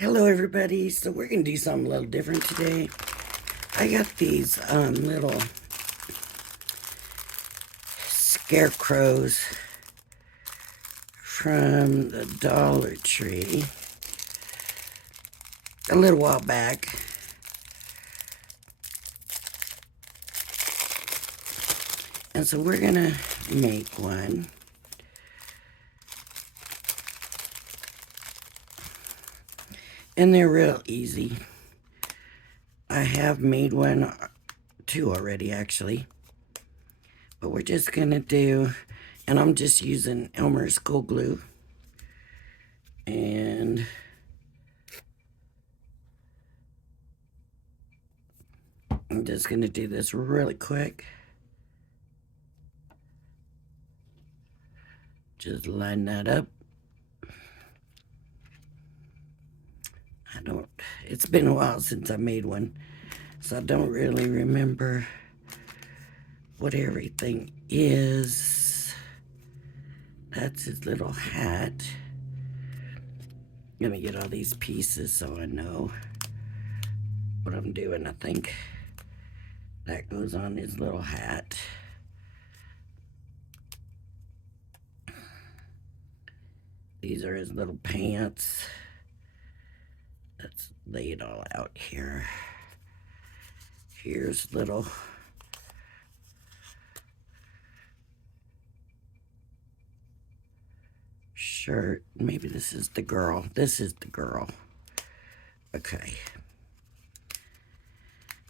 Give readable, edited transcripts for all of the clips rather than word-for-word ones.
Hello everybody, so we're going to do something a little different today. I got these little scarecrows from the Dollar Tree a little while back. And so we're going to make one. And they're real easy. I have made two already actually. But we're just going to do, and I'm just using Elmer's gold glue. And I'm just going to do this really quick. Just line that up. It's been a while since I made one, so I don't really remember what everything is. That's his little hat. Let me get all these pieces so I know what I'm doing. I think that goes on his little hat. These are his little pants. Let's lay it all out here. Here's little shirt. Maybe this is the girl. This is the girl. Okay.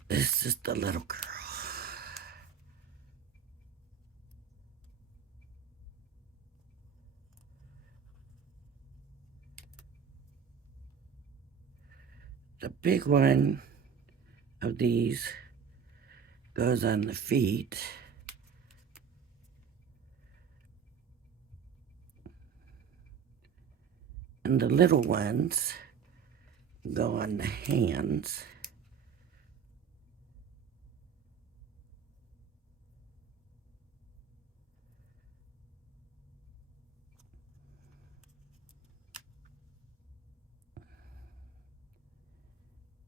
This is the little girl. The big one of these goes on the feet. And the little ones go on the hands.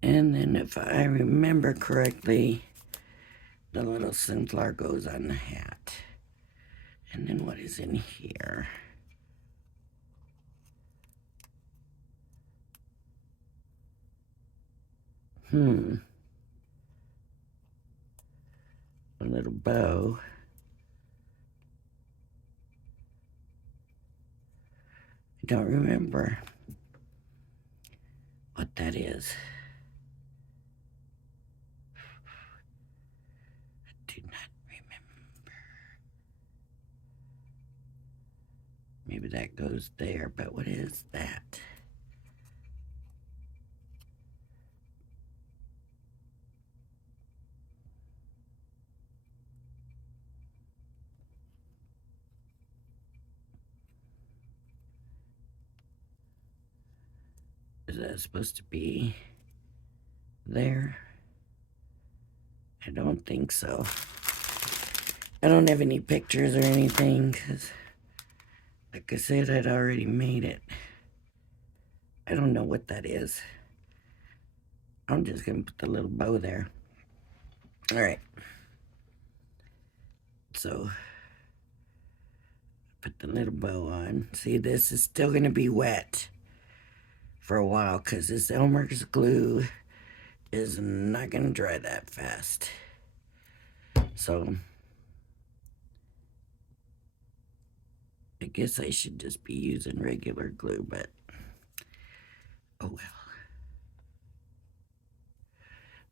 And then if I remember correctly, the little sunflower goes on the hat. And then what is in here? A little bow. I don't remember what that is. I do not remember. Maybe that goes there, but what is that? Is that supposed to be there? I don't think so. I don't have any pictures or anything because, like I said, I'd already made it. I don't know what that is. I'm just going to put the little bow there. All right. So, put the little bow on. See, this is still going to be wet for a while because this Elmer's glue is not going to dry that fast. So, I guess I should just be using regular glue, but oh well.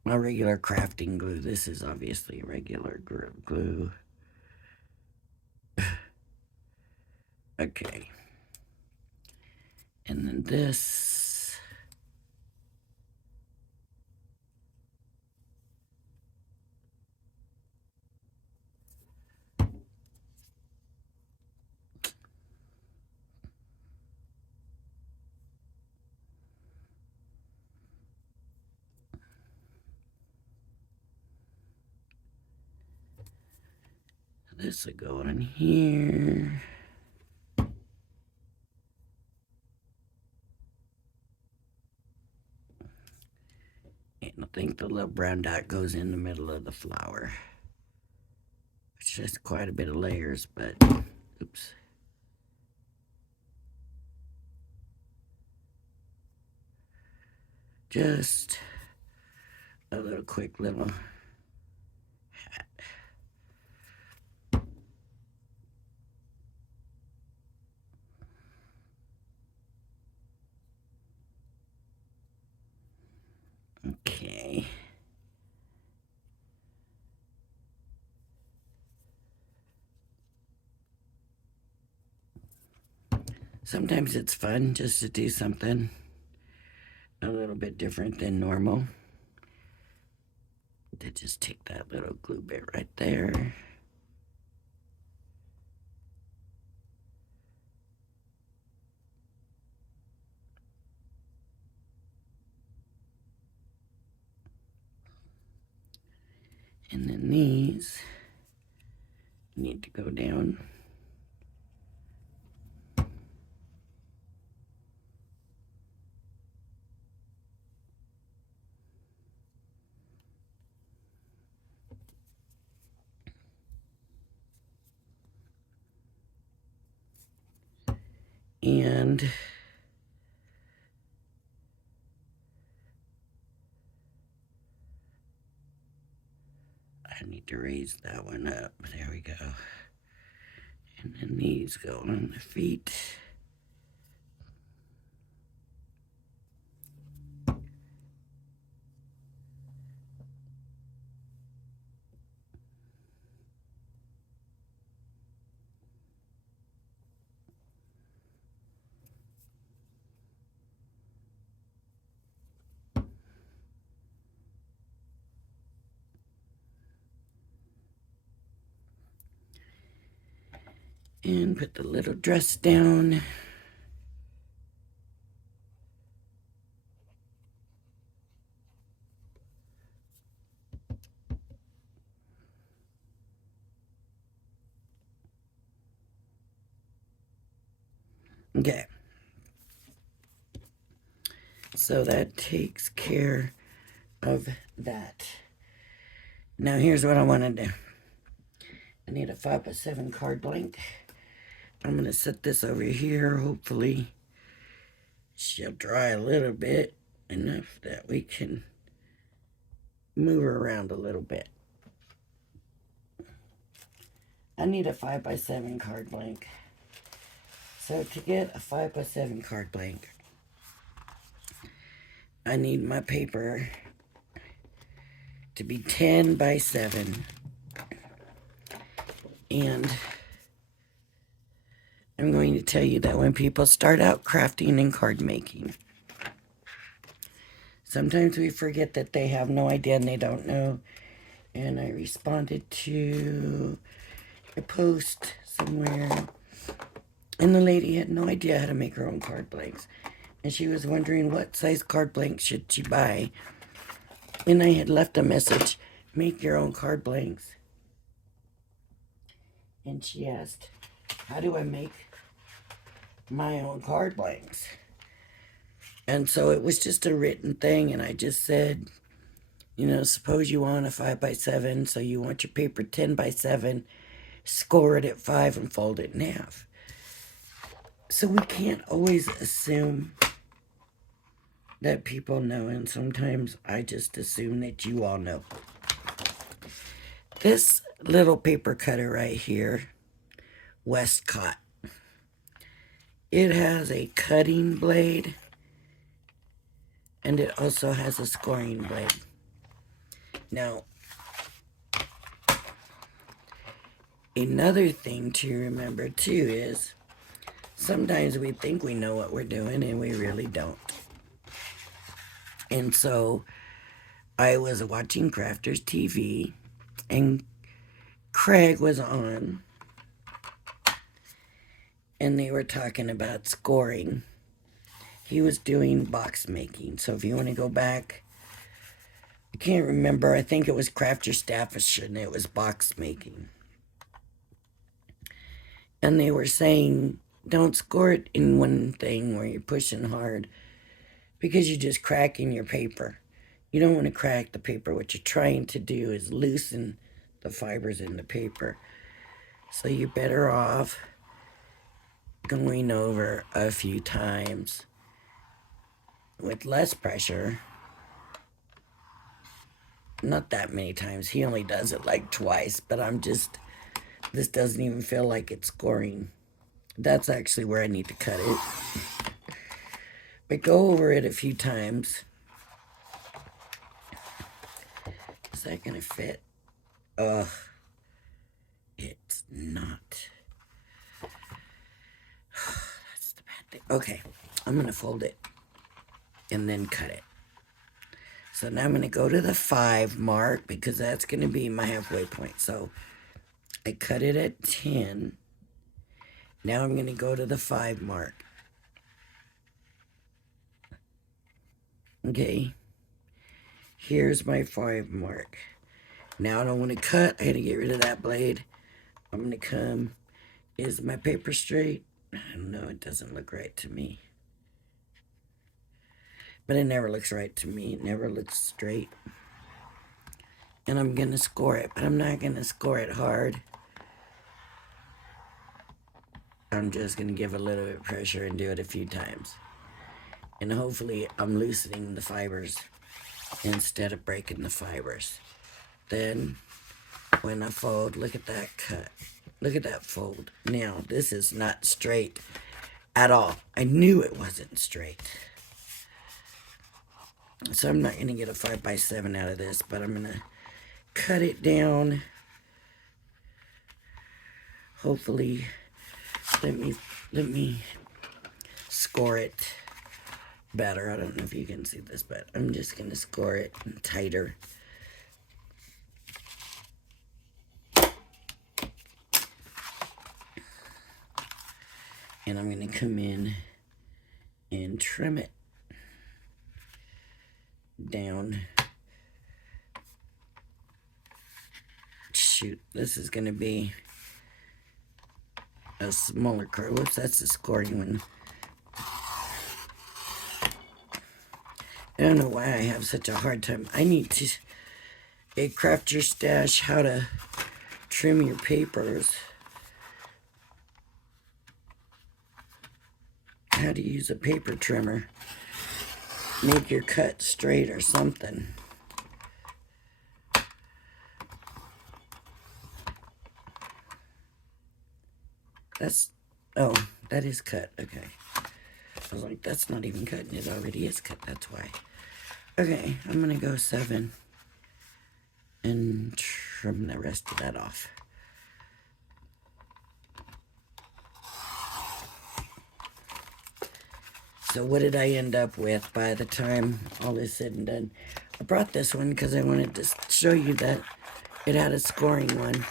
My regular crafting glue. This is obviously regular glue. Okay. And then this. This will go in here. I think the little brown dot goes in the middle of the flower. Which has quite a bit of layers, but oops. Just a little quick little hat. Okay. Sometimes it's fun just to do something a little bit different than normal. To just take that little glue bit right there. And then these need to go down. And I need to raise that one up. There we go. And then these go on the feet. And put the little dress down. Okay. So that takes care of that. Now here's what I want to do. I need a 5x7 card blank. I'm going to set this over here. Hopefully she'll dry a little bit, enough that we can move her around a little bit. I need a 5x7 card blank. So to get a 5x7 card blank, I need my paper to be 10 by 7. And I'm going to tell you that when people start out crafting and card making, sometimes we forget that they have no idea and they don't know. And I responded to a post somewhere, and the lady had no idea how to make her own card blanks. And she was wondering what size card blanks should she buy. And I had left a message, make your own card blanks. And she asked, how do I make my own card blanks? And so it was just a written thing, and I just said, you know, suppose you want a 5x7, so you want your paper 10 by 7, score it at 5 and fold it in half. So we can't always assume that people know, and sometimes I just assume that you all know. This little paper cutter right here, Westcott, it has a cutting blade, and it also has a scoring blade. Now, another thing to remember too is sometimes we think we know what we're doing and we really don't. And so I was watching Crafters TV, and Craig was on, and they were talking about scoring. He was doing box making. So if you want to go back, I can't remember. I think it was Crafter Staffordshire, and it was box making. And they were saying, don't score it in one thing where you're pushing hard, because you're just cracking your paper. You don't want to crack the paper. What you're trying to do is loosen the fibers in the paper. So you're better off going over a few times with less pressure. Not that many times. He only does it like twice, but this doesn't even feel like it's scoring. That's actually where I need to cut it. But go over it a few times. Is that gonna fit? Ugh. It's not. That's the bad thing. Okay, I'm gonna fold it and then cut it. So now I'm gonna go to the 5 mark because that's gonna be my halfway point. So I cut it at 10. Now I'm gonna go to the 5 mark. Okay, here's my 5 mark. Now I don't want to cut. I gotta get rid of that blade. I'm gonna come. Is my paper straight? No, it doesn't look right to me. But it never looks right to me. It never looks straight. And I'm gonna score it, but I'm not gonna score it hard. I'm just gonna give a little bit of pressure and do it a few times. And hopefully I'm loosening the fibers instead of breaking the fibers. Then when I fold, look at that cut. Look at that fold. Now, this is not straight at all. I knew it wasn't straight. So I'm not going to get a 5x7 out of this, but I'm going to cut it down. Hopefully, let me score it better. I don't know if you can see this, but I'm just going to score it tighter. And I'm going to come in and trim it down. Shoot, this is going to be a smaller card. Whoops, that's the scoring one. I don't know why I have such a hard time. I need to craft your stash how to trim your papers. How to use a paper trimmer. Make your cut straight or something. Oh, that is cut. Okay. I was like, that's not even cut. It already is cut. That's why. Okay, I'm going to go 7 and trim the rest of that off. So what did I end up with by the time all is said and done? I brought this one because I wanted to show you that it had a scoring one.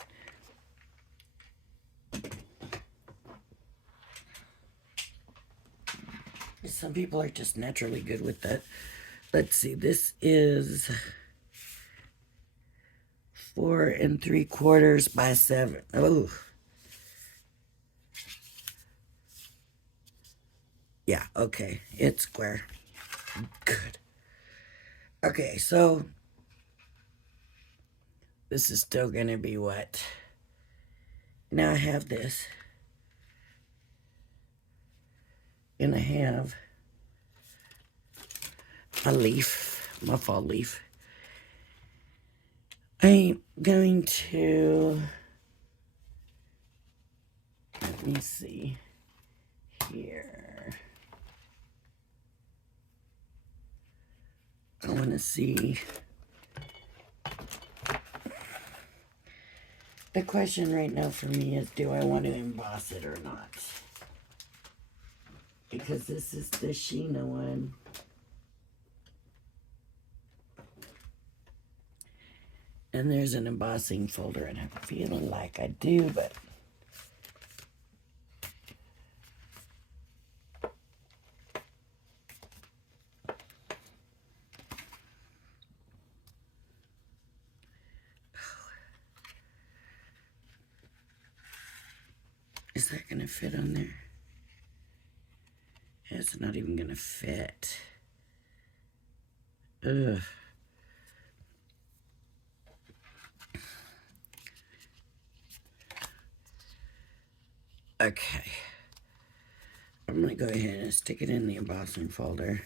Some people are just naturally good with that. Let's see, this is 4 3/4 by 7. Oh. Yeah, okay, it's square. Good. Okay, so this is still gonna be what? Now I have this. And I have a leaf, my fall leaf. I'm going to, let me see here. I want to see. The question right now for me is, do I want to emboss it or not? Because this is the Sheena one. And there's an embossing folder, and I'm feeling like I do, but is that going to fit on there? It's not even going to fit. Ugh. Okay. I'm going to go ahead and stick it in the embossing folder.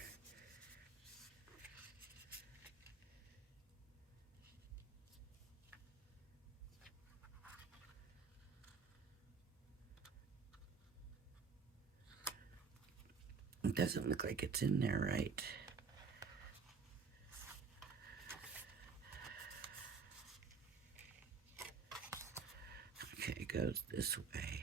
It doesn't look like it's in there right. Okay, it goes this way.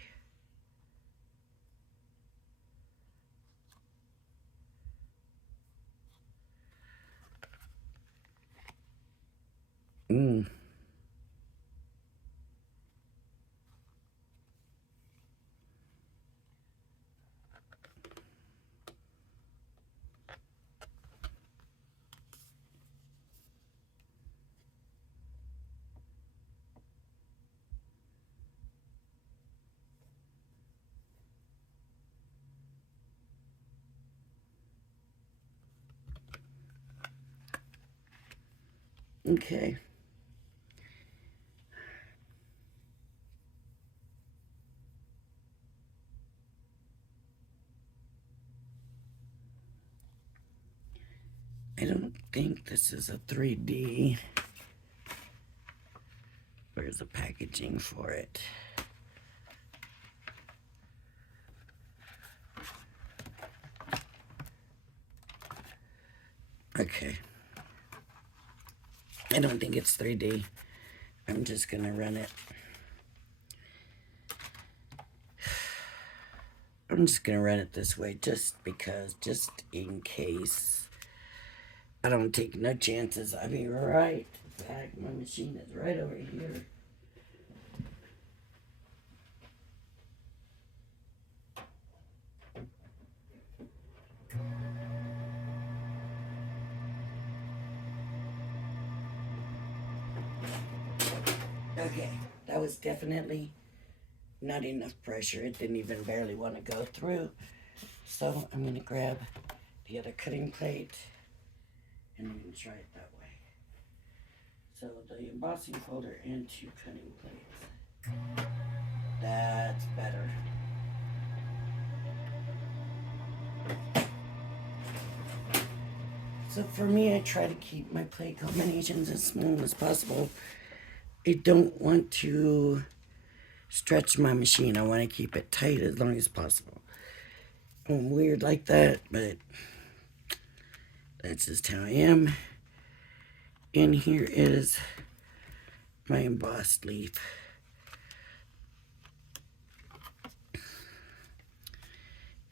Okay. I don't think this is a 3D. Where's the packaging for it? Okay. I don't think it's 3D. I'm just gonna run it. I'm just gonna run it this way just because, just in case. I don't take no chances. I'll be right back. My machine is right over here. Okay, that was definitely not enough pressure. It didn't even barely want to go through. So I'm gonna grab the other cutting plate and I'm gonna try it that way. So the embossing folder and 2 cutting plates. That's better. So for me, I try to keep my plate combinations as small as possible. I don't want to stretch my machine. I want to keep it tight as long as possible. I'm weird like that, but that's just how I am. And here is my embossed leaf.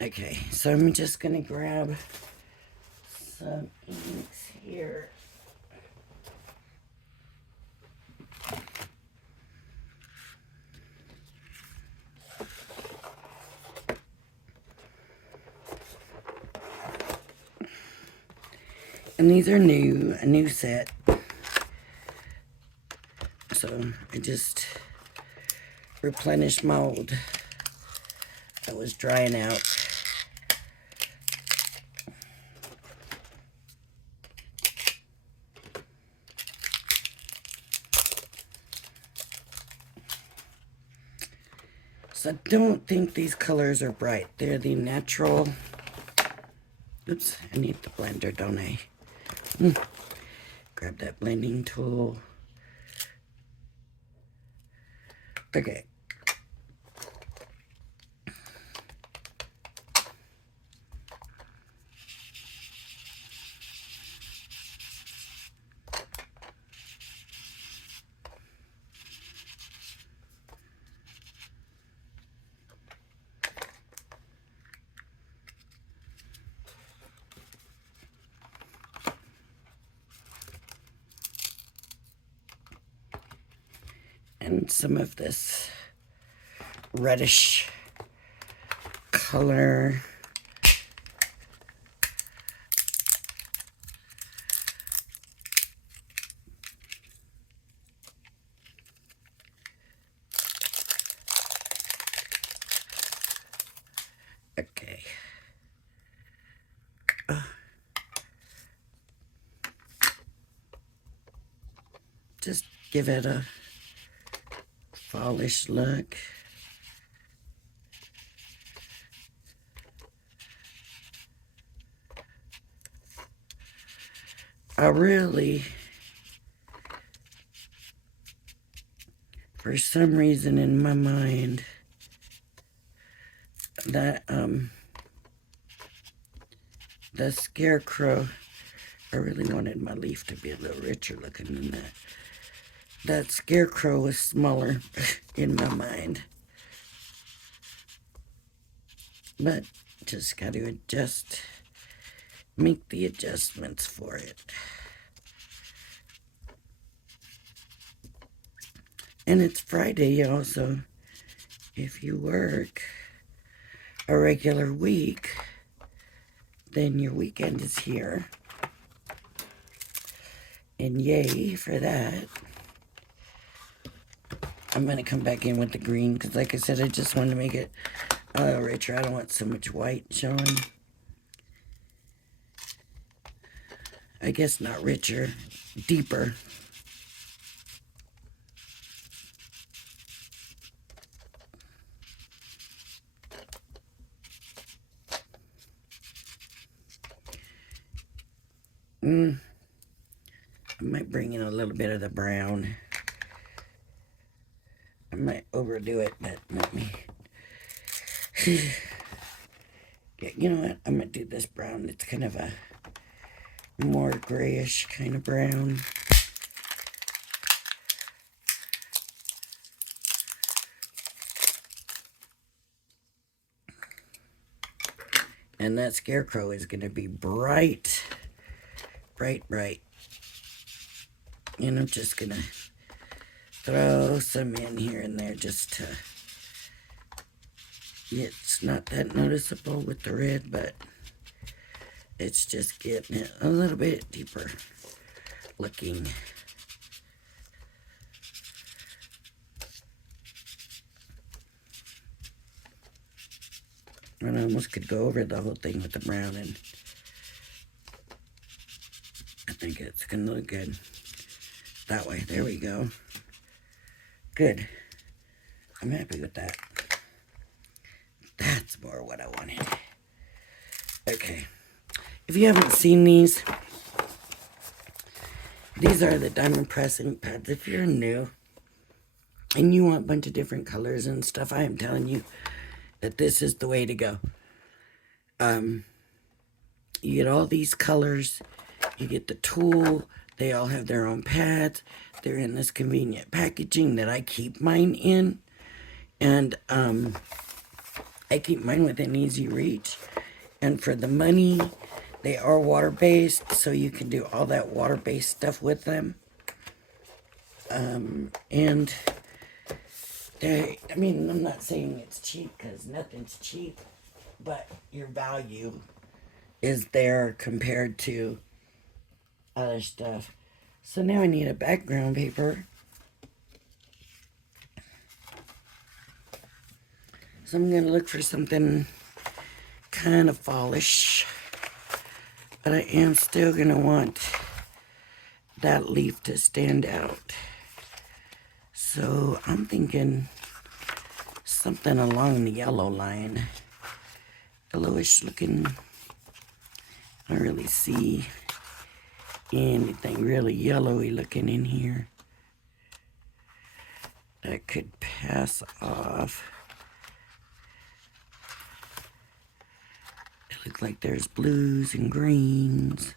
Okay, so I'm just gonna grab some inks here. And these are a new set. So I just replenished my old that was drying out. So I don't think these colors are bright. They're the natural. Oops, I need the blender, don't I? Grab that blending tool. Okay. And some of this reddish color. Okay. Just give it a fallish look. I really, for some reason in my mind, that the scarecrow, I really wanted my leaf to be a little richer looking than that. That scarecrow was smaller in my mind. But just got to adjust, make the adjustments for it. And it's Friday, y'all, so if you work a regular week, then your weekend is here. And yay for that. I'm going to come back in with the green because, like I said, I just wanted to make it richer. I don't want so much white showing. I guess not richer, deeper. I might bring in a little bit of the brown. I might overdo it, but let me. Yeah, you know what? I'm going to do this brown. It's kind of a more grayish kind of brown. And that scarecrow is going to be bright, bright, bright. And I'm just going to throw some in here and there just to... It's not that noticeable with the red, but it's just getting it a little bit deeper looking. And I almost could go over the whole thing with the brown, and I think it's going to look good that way. There we go. Good. I'm happy with that. That's more what I wanted. Okay. If you haven't seen these are the diamond press ink pads. If you're new and you want a bunch of different colors and stuff, I am telling you that this is the way to go. You get all these colors. You get the tool. They all have their own pads. They're in this convenient packaging that I keep mine in. And I keep mine within easy reach. And for the money, they are water-based, so you can do all that water-based stuff with them. And they, I mean, I'm not saying it's cheap, because nothing's cheap, but your value is there compared to other stuff. So now I need a background paper. So I'm going to look for something kind of fallish. But I am still going to want that leaf to stand out. So I'm thinking something along the yellow line. Yellowish looking. I don't really see anything really yellowy looking in here that could pass off. It looks like there's blues and greens.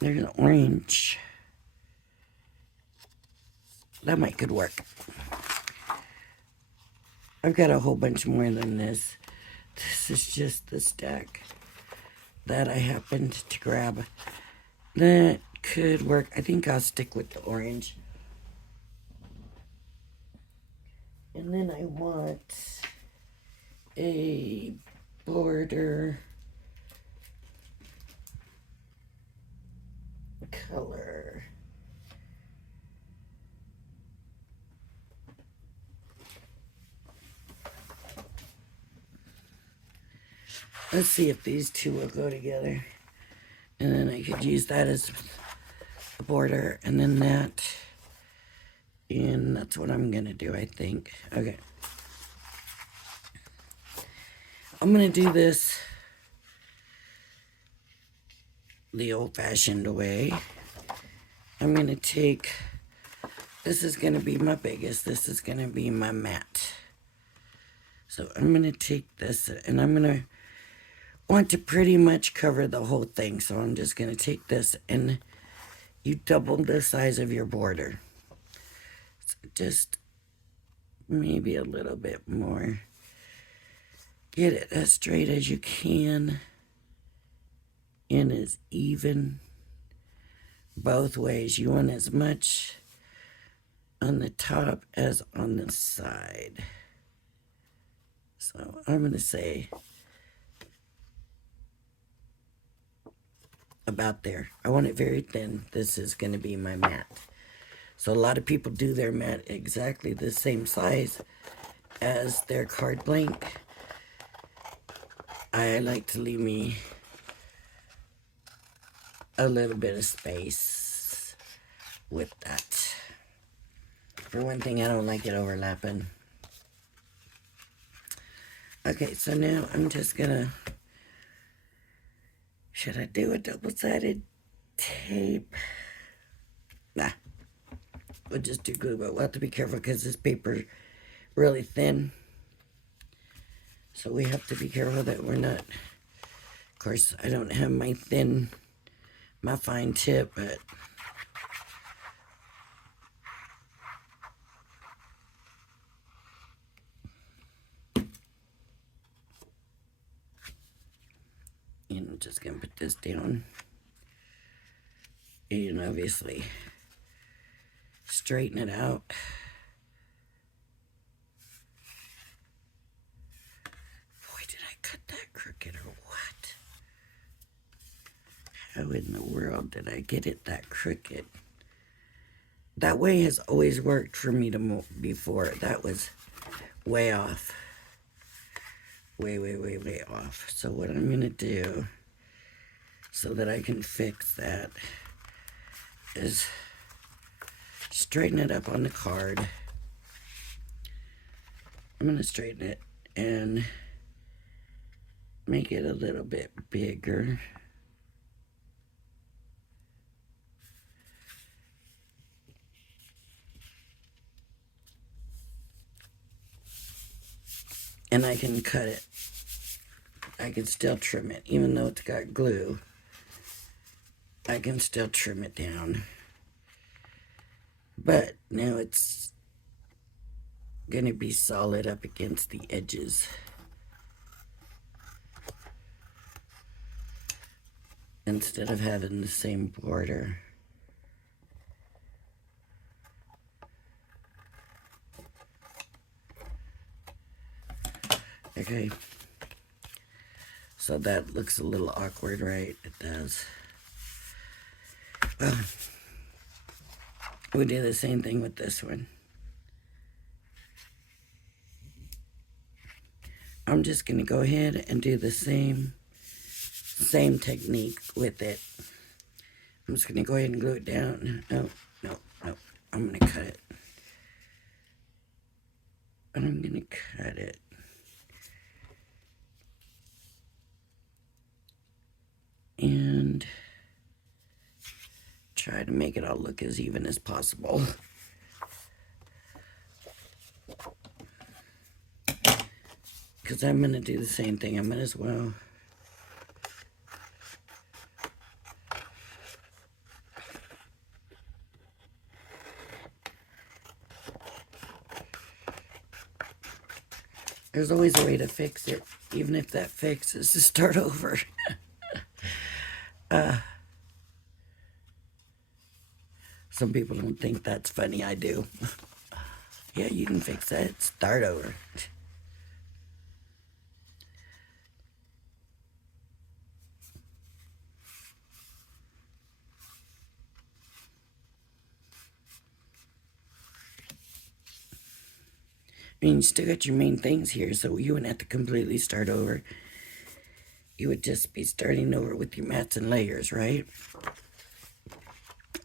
There's an orange. That might could work. I've got a whole bunch more than this. This is just the stack that I happened to grab. That could work. I think I'll stick with the orange. And then I want a border color. Let's see if these two will go together. And then I could use that as a border, and then that. And that's what I'm gonna do, I think. Okay. I'm gonna do this the old-fashioned way. I'm going to take, this is going to be my biggest, this is going to be my mat. So I'm going to take this, and I'm going to want to pretty much cover the whole thing. So I'm just going to take this, and you double the size of your border. So just maybe a little bit more. Get it as straight as you can and as even both ways. You want as much on the top as on the side. So I'm going to say about there. I want it very thin. This is going to be my mat. So a lot of people do their mat exactly the same size as their card blank. I like to leave me a little bit of space with that. For one thing, I don't like it overlapping. Okay, so now I'm just gonna, should I do a double-sided tape? Nah, we'll just do glue, but we'll have to be careful because this paper really thin. So we have to be careful that we're not, of course, I don't have my fine tip, but and I'm just gonna put this down and obviously straighten it out. Boy, did I cut that crooked or what? How in the world did I get it that crooked? That way has always worked for me before. That was way off. Way off. So what I'm going to do so that I can fix that is straighten it up on the card. I'm going to straighten it and make it a little bit bigger. And I can cut it. I can still trim it. Even though it's got glue, I can still trim it down. But now it's going to be solid up against the edges. Instead of having the same border. Okay. So that looks a little awkward, right? It does. Well, we do the same thing with this one. I'm just going to go ahead and do the same technique with it. I'm just going to go ahead and glue it down. No. I'm going to cut it. I'm going to cut it. And try to make it all look as even as possible. Because I'm going to do the same thing. I might as well. There's always a way to fix it, even if that fix is to start over. Some people don't think that's funny. I do. Yeah, you can fix that. Start over. I mean, you still got your main things here, so you wouldn't have to completely start over. You would just be starting over with your mats and layers, right?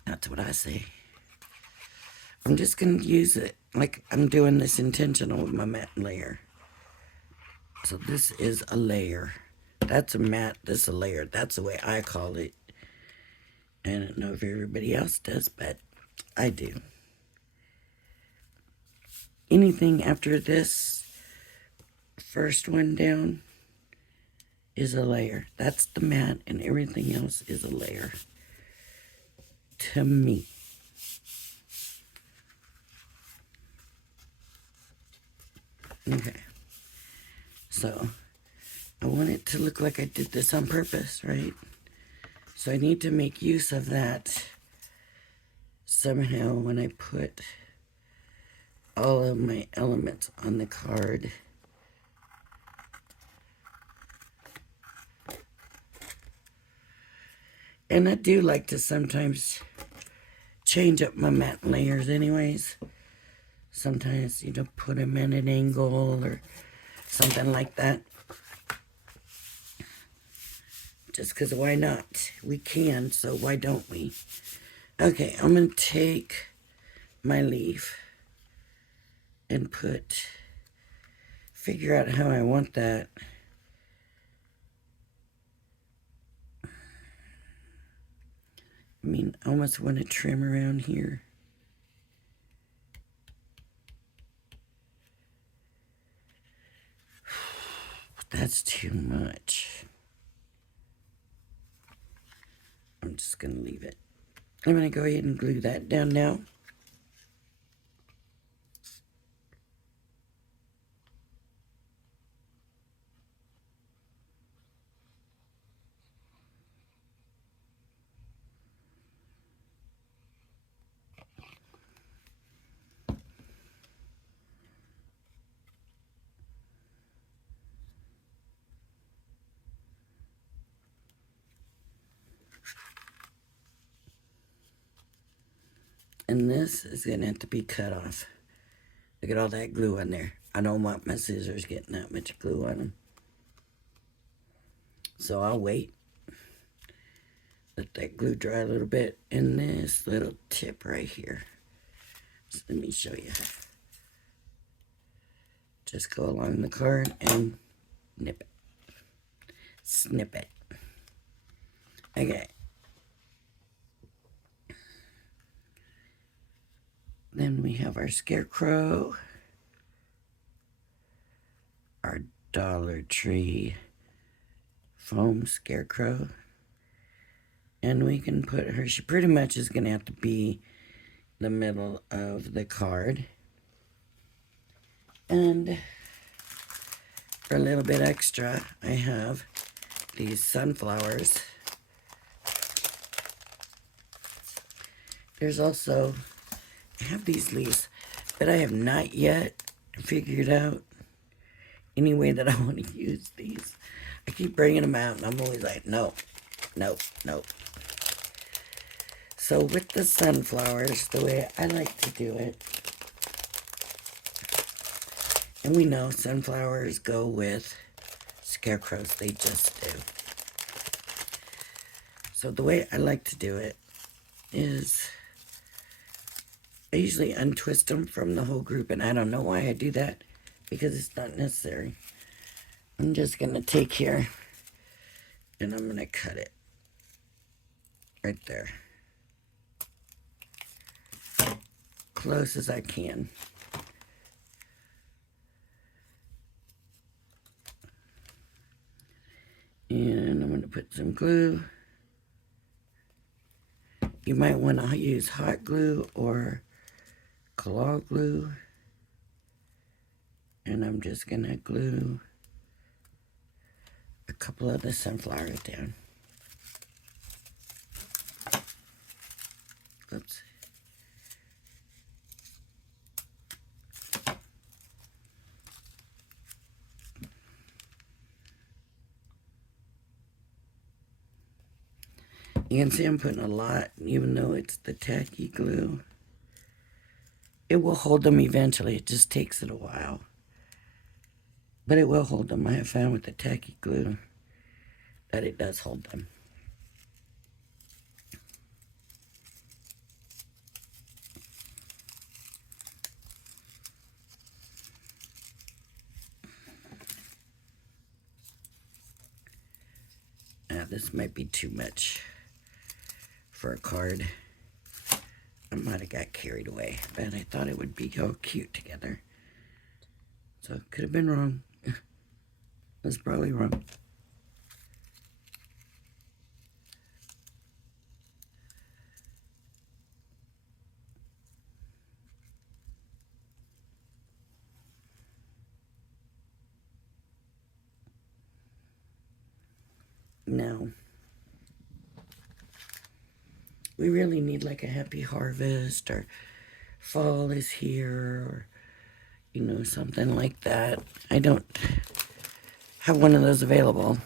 That's what I say. I'm just going to use it like I'm doing this intentional with my mat layer. So this is a layer. That's a mat, this is a layer. That's the way I call it. I don't know if everybody else does, but I do. Anything after this first one down is a layer. That's the mat, and everything else is a layer to me. Okay. So I want it to look like I did this on purpose, right? So I need to make use of that somehow when I put all of my elements on the card. And I do like to sometimes change up my mat layers anyways. Sometimes, put them at an angle or something like that. Just because why not? We can, so why don't we? Okay, I'm going to take my leaf and figure out how I want that. I mean, I almost want to trim around here. That's too much. I'm just going to leave it. I'm going to go ahead and glue that down now. And this is going to have to be cut off. Look at all that glue on there. I don't want my scissors getting that much glue on them. So I'll wait. Let that glue dry a little bit. And this little tip right here. So let me show you. Just go along the card and nip it. Snip it. Okay. Then we have our scarecrow. Our Dollar Tree foam scarecrow. And we can put her, she pretty much is going to have to be the middle of the card. And for a little bit extra, I have these sunflowers. There's also, I have these leaves, but I have not yet figured out any way that I want to use these. I keep bringing them out, and I'm always like, no. So with the sunflowers, the way I like to do it, and we know sunflowers go with scarecrows, they just do. So the way I like to do it is I usually untwist them from the whole group, and I don't know why I do that, because it's not necessary. I'm just going to take here, and I'm going to cut it right there. Close as I can. And I'm going to put some glue. You might want to use hot glue or claw glue. And I'm just going to glue a couple of the sunflowers down. Oops. You can see I'm putting a lot, even though it's the tacky glue. It will hold them eventually. It just takes it a while. But it will hold them. I have found with the tacky glue that it does hold them. Now this might be too much for a card. I might have got carried away, but I thought it would be all cute together. So could have been wrong. Was probably wrong. Now, we really need like a happy harvest or fall is here or, you know, something like that. I don't have one of those available.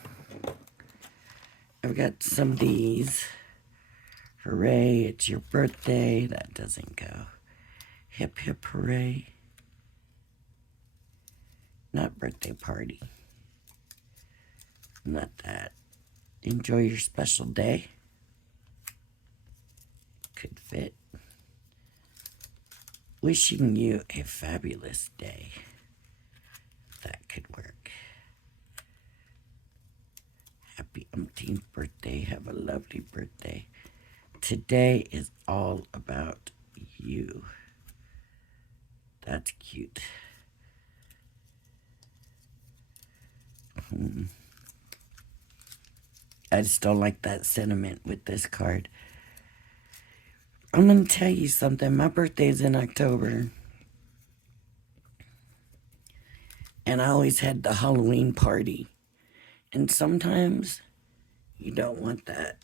I've got some of these. Hooray, it's your birthday. That doesn't go. Hip hip hooray. Not birthday party. Not that. Enjoy your special day. Could fit. Wishing you a fabulous day. That could work. Happy umpteenth birthday. Have a lovely birthday. Today is all about you. That's cute. I just don't like that sentiment with this card. I'm going to tell you something. My birthday is in October. And I always had the Halloween party. And sometimes you don't want that.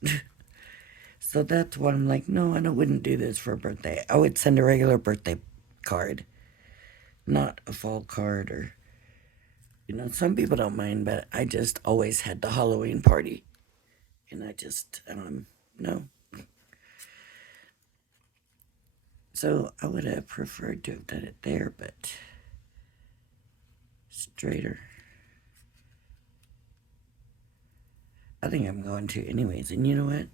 So that's why I'm like, no, I wouldn't do this for a birthday. I would send a regular birthday card. Not a fall card or, you know, some people don't mind, but I just always had the Halloween party. And I just, no. So I would have preferred to have done it there, but straighter. I think I'm going to anyways. And you know what?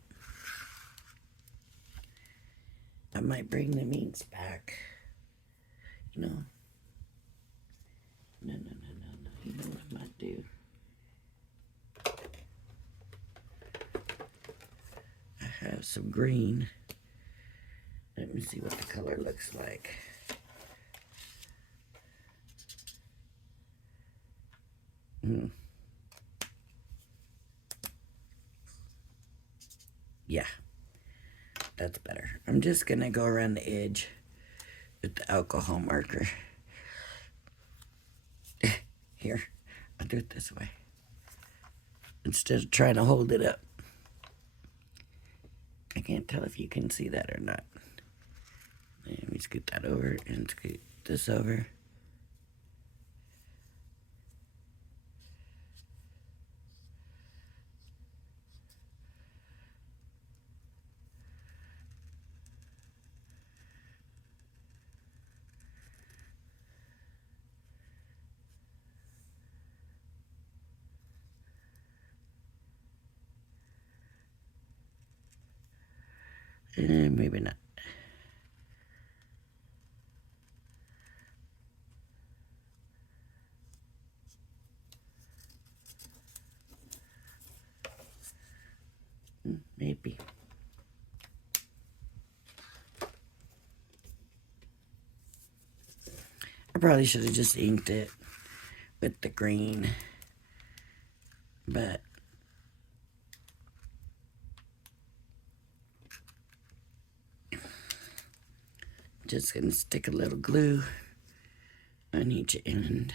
I might bring the meats back. You know? No. You know what I might do? I have some green. Let me see what the color looks like. Yeah, that's better. I'm just gonna go around the edge with the alcohol marker. Here, I'll do it this way. Instead of trying to hold it up. I can't tell if you can see that or not. Let me scoot that over and scoot this over. And maybe not. Maybe. I probably should have just inked it with the green. But just gonna stick a little glue on each end.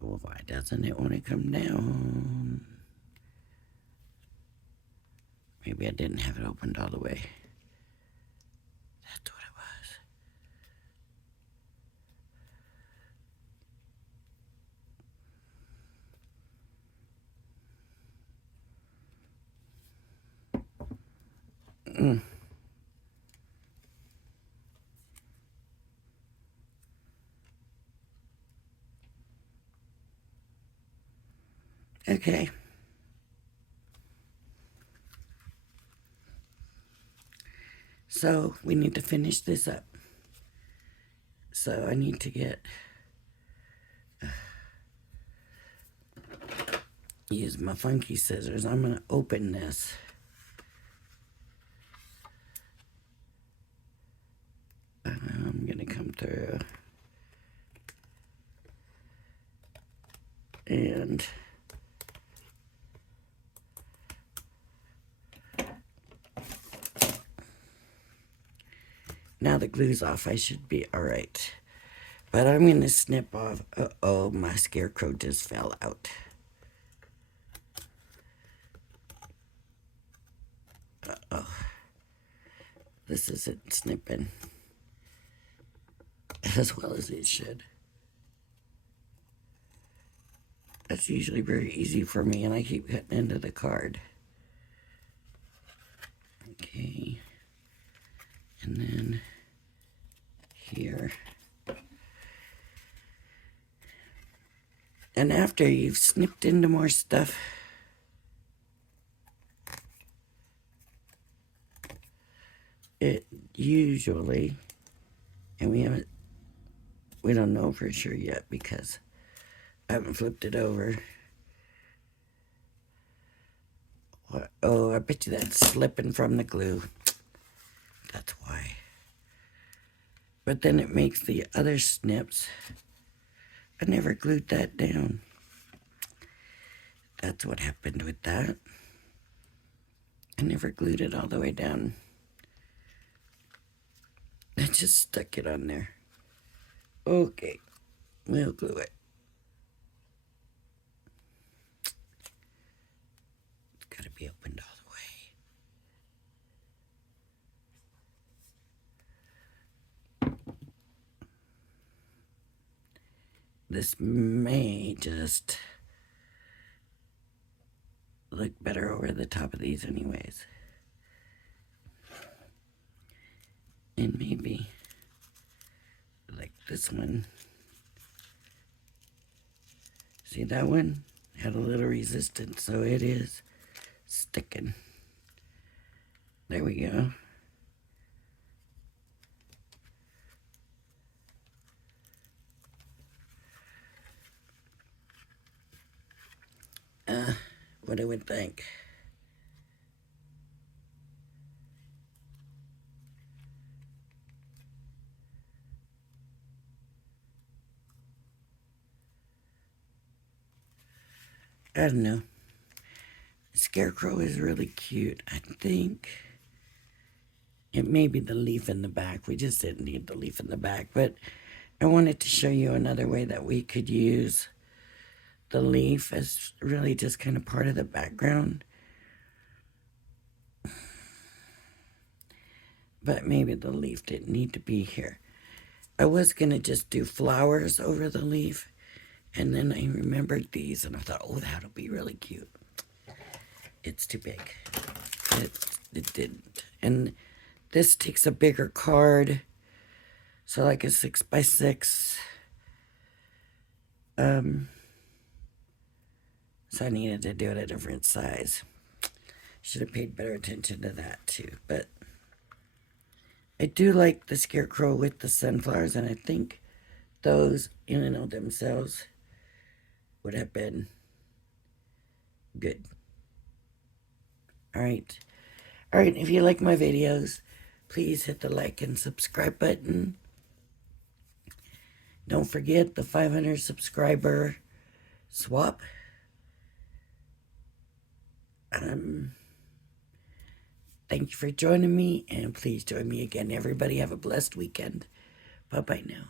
Well, why doesn't it want to come down? Maybe I didn't have it opened all the way. That's what it was. Okay. So we need to finish this up. So I need to get use my funky scissors. I'm going to open this. I'm going to come through. And now the glue's off. I should be all right. But I'm going to snip off. Uh-oh, my scarecrow just fell out. Uh-oh. This isn't snipping as well as it should. That's usually very easy for me, and I keep cutting into the card. Okay. And then here. And after you've snipped into more stuff, it usually, and we don't know for sure yet because I haven't flipped it over. Oh, I bet you that's slipping from the glue. That's why. But then it makes the other snips. I never glued that down. That's what happened with that. I never glued it all the way down. I just stuck it on there. Okay, we'll glue it. It's gotta be opened all the way. This may just look better over the top of these anyways. And maybe like this one. See, that one had a little resistance, so it is sticking. There we go. What do we think? I don't know. Scarecrow is really cute. I think it may be the leaf in the back. We just didn't need the leaf in the back, but I wanted to show you another way that we could use the leaf as really just kind of part of the background. But maybe the leaf didn't need to be here. I was going to just do flowers over the leaf, and then I remembered these, and I thought, oh, that'll be really cute. It's too big. It didn't. And this takes a bigger card, so like a 6x6. So I needed to do it a different size. Should have paid better attention to that too. But I do like the scarecrow with the sunflowers, and I think those in and of themselves would have been good. All right. All right, if you like my videos, please hit the like and subscribe button. Don't forget the 500 subscriber swap. Thank you for joining me, and please join me again. Everybody have a blessed weekend. Bye-bye now.